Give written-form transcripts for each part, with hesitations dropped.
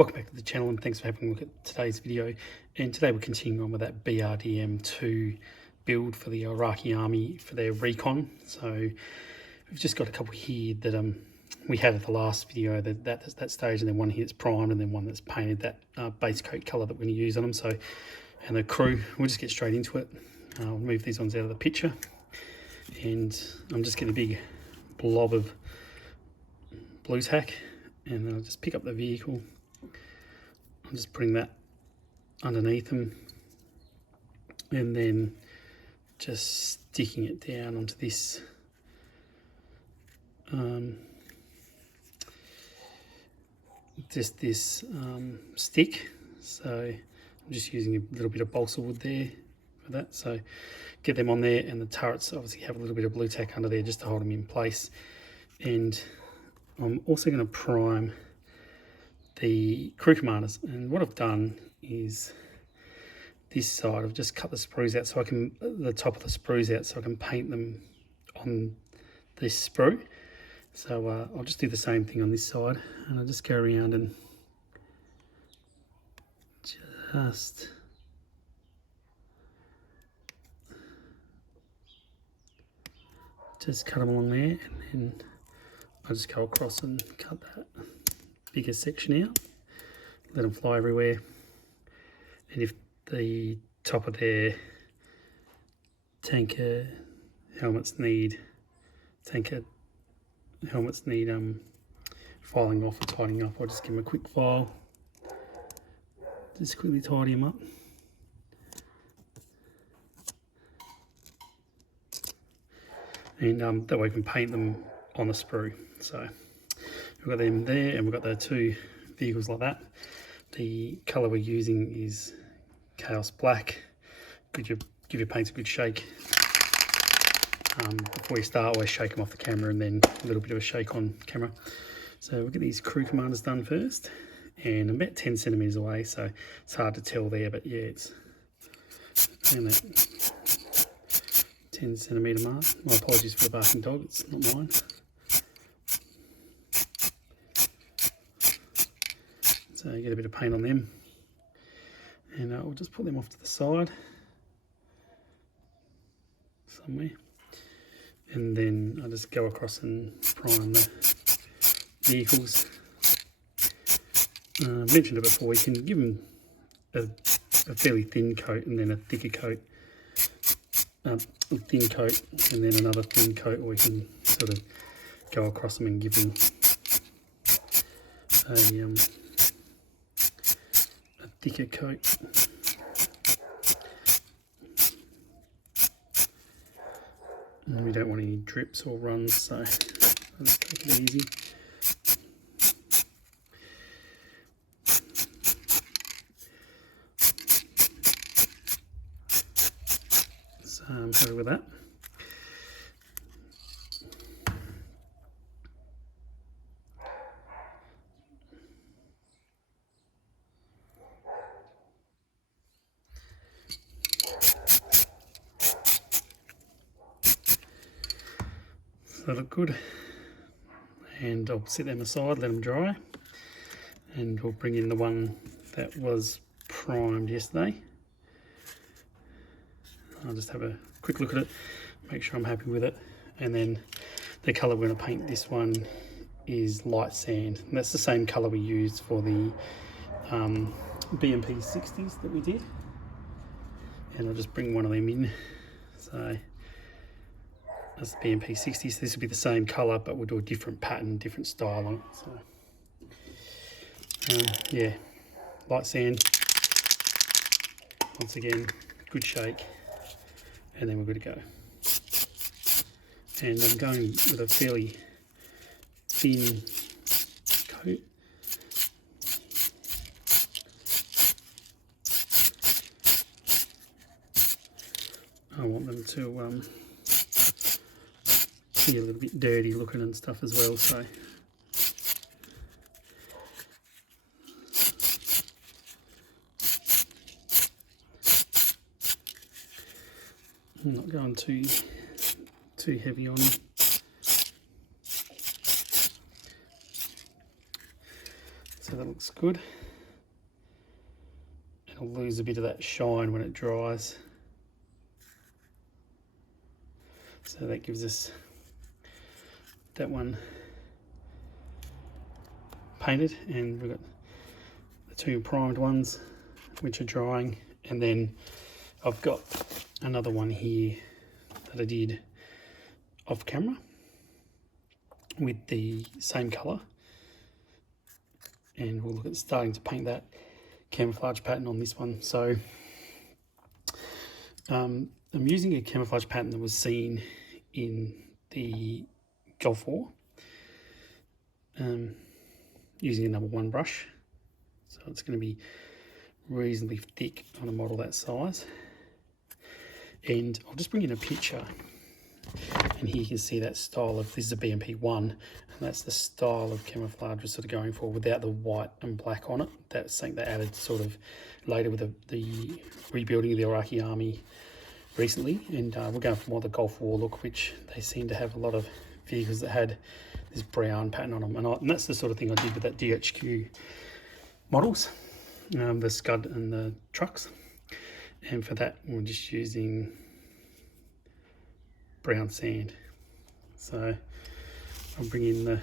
Welcome back to the channel and thanks for having a look at today's video. And today we're continuing on with that BRDM-2 build for the Iraqi Army for their recon. So we've just got a couple here that we had at the last video, that stage, and then one here that's primed, and then one that's painted that base coat colour that we're going to use on them. So, and the crew, we'll just get straight into it. I'll move these ones out of the picture, and I'm just getting a big blob of blue tack, and then I'll just pick up the vehicle. I'm just putting that underneath them and then just sticking it down onto this stick. So I'm just using a little bit of balsa wood there for that. So get them on there, and the turrets obviously have a little bit of blue tack under there just to hold them in place. And I'm also going to prime the crew commanders, and what I've done is this side I've just cut the sprues out, so I can the top of the sprues out, so I can paint them on this sprue. So I'll just do the same thing on this side, and I'll just go around and just cut them along there, and then I'll just go across and cut that bigger section out, let them fly everywhere. And if the top of their tanker helmets need filing off or tidying up, I'll just give them a quick file, just quickly tidy them up. And that way we can paint them on the sprue. So we've got them there, and we've got the two vehicles like that. The colour we're using is Chaos Black. Give your paints a good shake. Before you start, always shake them off the camera, and then a little bit of a shake on camera. So we'll get these crew commanders done first, and I'm about 10 centimetres away, so it's hard to tell there, but yeah, it's around that 10 centimetre mark. My apologies for the barking dog, it's not mine. So get a bit of paint on them, and we'll just put them off to the side somewhere, and then I'll just go across and prime the vehicles. I mentioned it before, we can give them a fairly thin coat and then a thicker coat, a thin coat and then another thin coat, or we can sort of go across them and give them a thicker coat. And we don't want any drips or runs, so I'll just take it easy. So I'm happy with that. They look good, and I'll set them aside, let them dry, and we'll bring in the one that was primed yesterday. I'll just have a quick look at it, make sure I'm happy with it, and then the colour we're going to paint this one is light sand, and that's the same colour we used for the BMP 60s that we did. And I'll just bring one of them in. So that's the BMP 60, so this will be the same colour, but we'll do a different pattern, different style on it. So yeah, light sand, once again, good shake, and then we're good to go. And I'm going with a fairly thin coat. I want them to be a little bit dirty looking and stuff as well, so I'm not going too heavy on them. So that looks good. it'll lose a bit of that shine when it dries. So that gives us that one painted, and we've got the two primed ones which are drying, and then I've got another one here that I did off camera with the same colour, and we'll look at starting to paint that camouflage pattern on this one. So I'm using a camouflage pattern that was seen in the Gulf War, using a number 1 brush. So it's going to be reasonably thick on a model that size. And I'll just bring in a picture, and here you can see that style of, this is a BMP-1, and that's the style of camouflage we're sort of going for without the white and black on it. That's something they added sort of later with the rebuilding of the Iraqi army recently, and we're going for more the Gulf War look, which they seem to have a lot of vehicles that had this brown pattern on them, and that's the sort of thing I did with that DHQ models, the Scud and the trucks. And for that, we're just using brown sand. So I'll bring in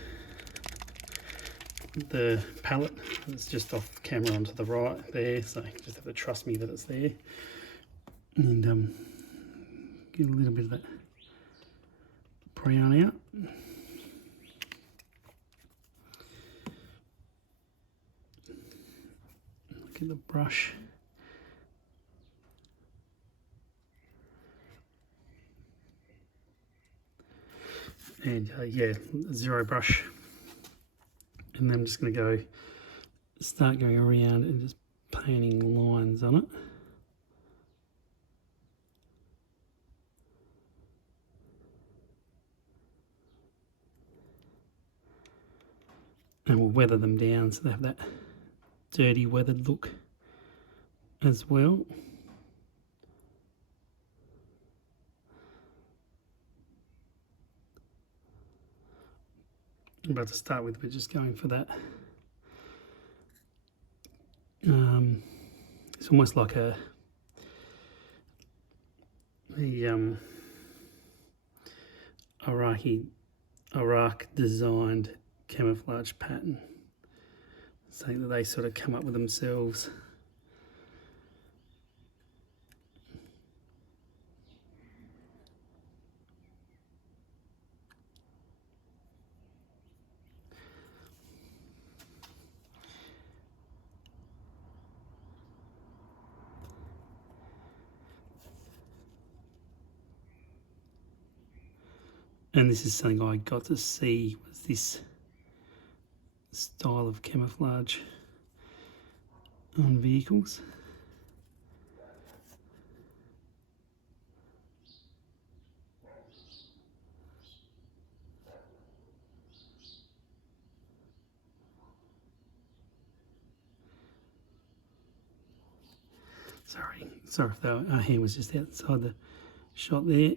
the palette. It's just off camera onto the right there, so you just have to trust me that it's there. And get a little bit of that brown out. Look at the brush. And yeah, 0 brush, and then I'm just going to start going around and just painting lines on it. And we'll weather them down so they have that dirty weathered look as well. But to start with, we're just going for that. It's almost like a Iraq designed camouflage pattern, something that they sort of come up with themselves. And this is something I got to see, was this style of camouflage on vehicles. Sorry if our hand was just outside the shot there.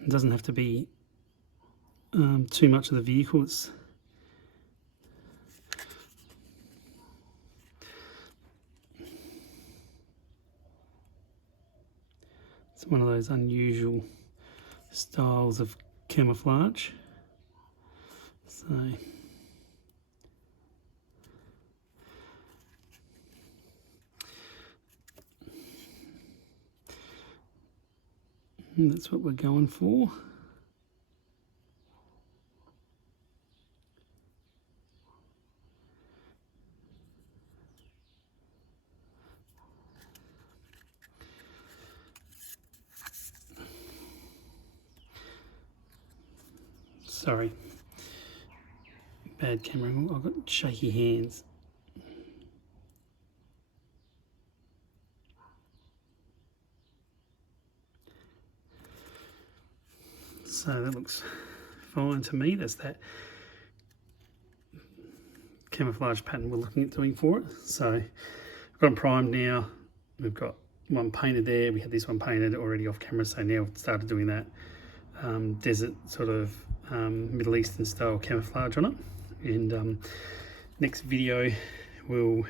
It doesn't have to be too much of the vehicle. It's one of those unusual styles of camouflage. So and that's what we're going for. Sorry, bad camera. I've got shaky hands. So that looks fine to me. That's that camouflage pattern we're looking at doing for it. So I've got them primed now. We've got one painted there. We had this one painted already off camera, so now we've started doing that. desert sort of Middle Eastern style camouflage on it. And next video we'll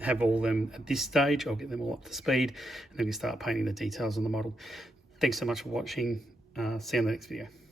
have all of them at this stage. I'll get them all up to speed, and then we start painting the details on the model. Thanks so much for watching. See you in the next video.